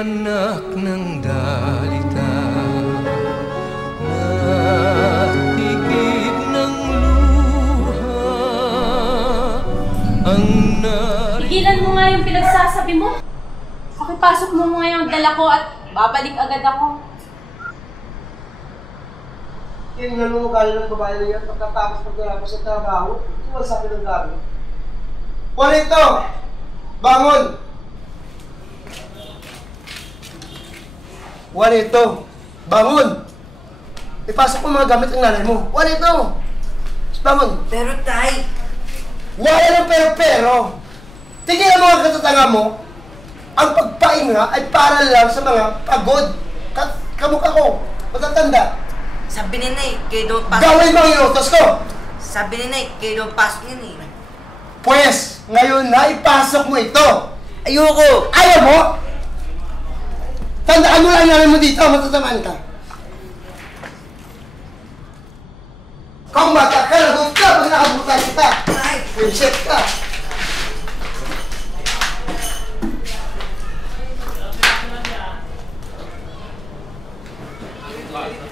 anak ng dalita, natigib ng luha, ang Tigilan mo nga yung pinagsasabi mo. Pakipasok mo nga yung dala ko at babalik agad ako. Yung ganun ugali ng babae na yan, pagkatapos pagkatapos sa trabaho, ito ang sabi ng gabi. Juanito! Bangon! Juanito! Bangon! Ipasok mo mga gamit ng nanay mo. Juanito! Bangon! Pero tay! Wala ng pero-pero! Tingnan mo ang katatanga mo, ang pagpahinga ay para lang sa mga pagod. Kamukha ko, matatanda. Sabi ni Nay, kayo daw pasok. Gawin mo ang inutos ko! Sabi ni Nay, kayo daw pasok yun eh. Pwes, ngayon na ipasok mo ito! Ayoko! Ayaw mo? Tandaan mo lang namin mo dito, matatamaan ka. Kung bata ka, lagot ka pag nakabutan kita. Tay! Pwesip ka.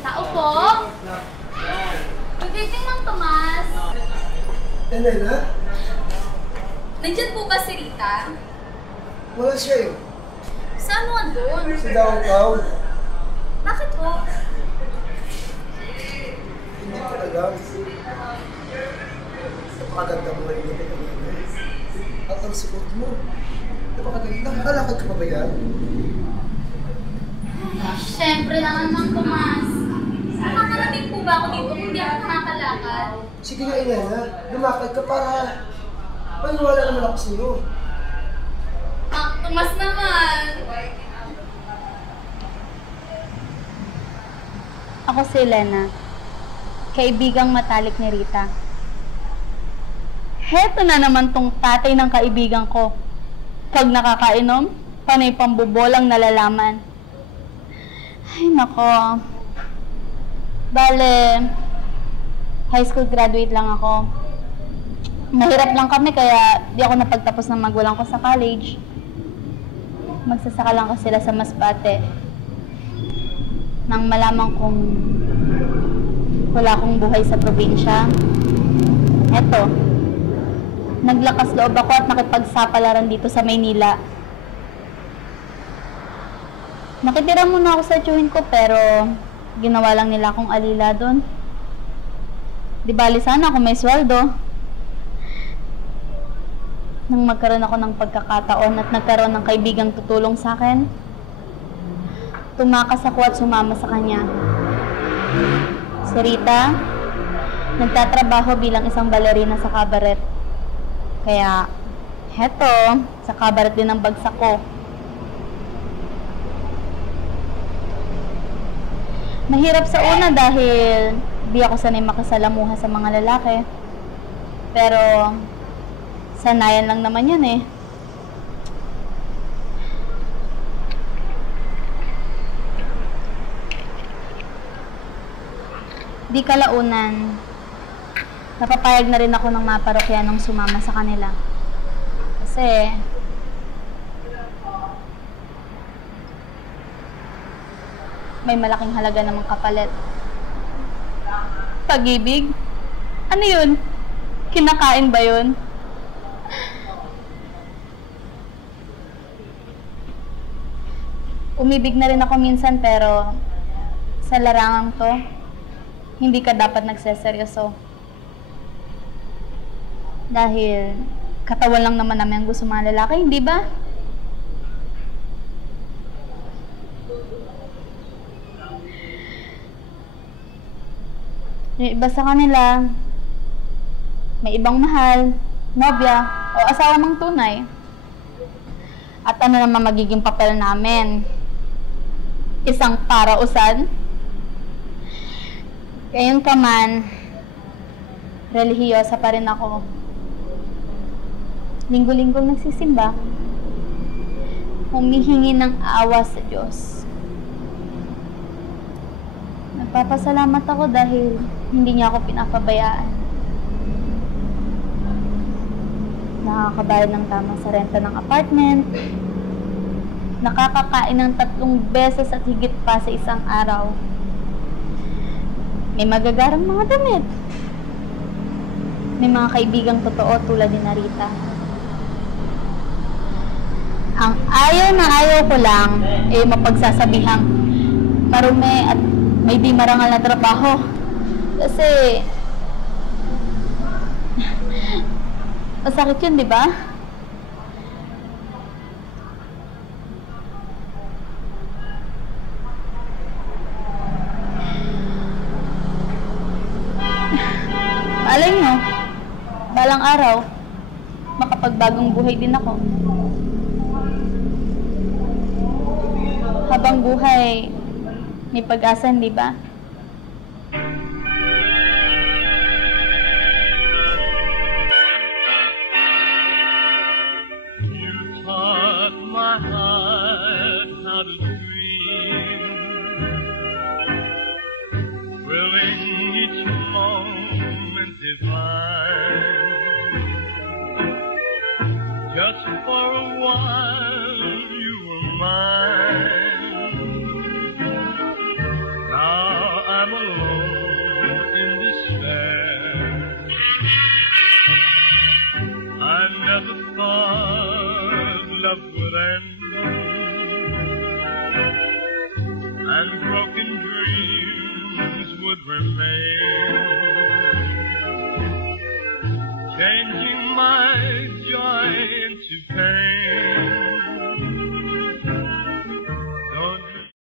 Tao po? Good evening, Mang Tomas. Elena, Nandyan po ba si Rita? wala siya eh. Saan mo andun? Sa downtown. Bakit po? Hindi ko alam. Napakaganda mo rin ito. At ang suot mo. Napakaganda. Nakalakad ka pa ba yan? Siyempre naman, Mang Tomas. Nakakarating po ba ako dito kung hindi ako nakakalakad? Sige nga, Elena. Lumakad ka para paniwala naman ako sa'yo. Mang Tomas naman. Ako si Elena, kaibigang matalik ni Rita. Heto na naman tong tatay ng kaibigan ko. Pag nakakainom, panay pambubolang nalalaman. Ay nako. Bale, high school graduate lang ako. Mahirap lang kami kaya di ako napagtapos ng magulang ko sa college. Magsasaka lang kasi sila sa Masbate. Nang malaman kong wala akong buhay sa probinsya, eto, naglakas loob ako at nakipagsapalaran dito sa Maynila. Nakitira muna ako sa tiyuhin ko pero ginawa lang nila akong alila doon. Di bali sana kung may sweldo. Nang magkaroon ako ng pagkakataon at nagkaroon ng kaibigang tutulong sa akin, tumakas ako at sumama sa kanya. Si Rita, nagtatrabaho bilang isang balerina sa cabaret. Kaya, heto, sa cabaret din ang bagsak ko. Mahirap sa una dahil di ako sanay makasalamuha sa mga lalaki. Pero, sanayan lang naman yan eh. Di kalaunan, napapayag na rin ako ng mga parokyanong sumama sa kanila. Kasi, may malaking halaga namang kapalit. Pag-ibig? Ano yun? Kinakain ba yun? Umibig na rin ako minsan pero sa larangang to, hindi ka dapat nagseseryoso. Dahil katawan lang naman namin ang gusto mga lalaki, hindi ba? Yung iba sa kanila, may ibang mahal, nobya, o asawa ng tunay. At ano naman magiging papel namin? Isang parausan? Gayon ka man, relihiyosa pa rin ako. Linggo-linggong nagsisimba. Humihingi ng awa sa Diyos. Nagpapasalamat ako dahil hindi niya ako pinapabayaan. Nakakabayad ng tama sa renta ng apartment. nakakakain ng 3 beses at higit pa sa isang araw. May magagarang mga damit. May mga kaibigang totoo tulad ni Narita. Ang ayaw na ayaw ko lang ay mapagsasabihang marumi at may di marangal na trabaho. Kasi masakit yun, di ba? Malay nyo, balang araw, makapagbagong buhay din ako. Habang buhay, may pag-asa, di ba? You taught my heart how to dream, thrilling each moment divine. Just for a while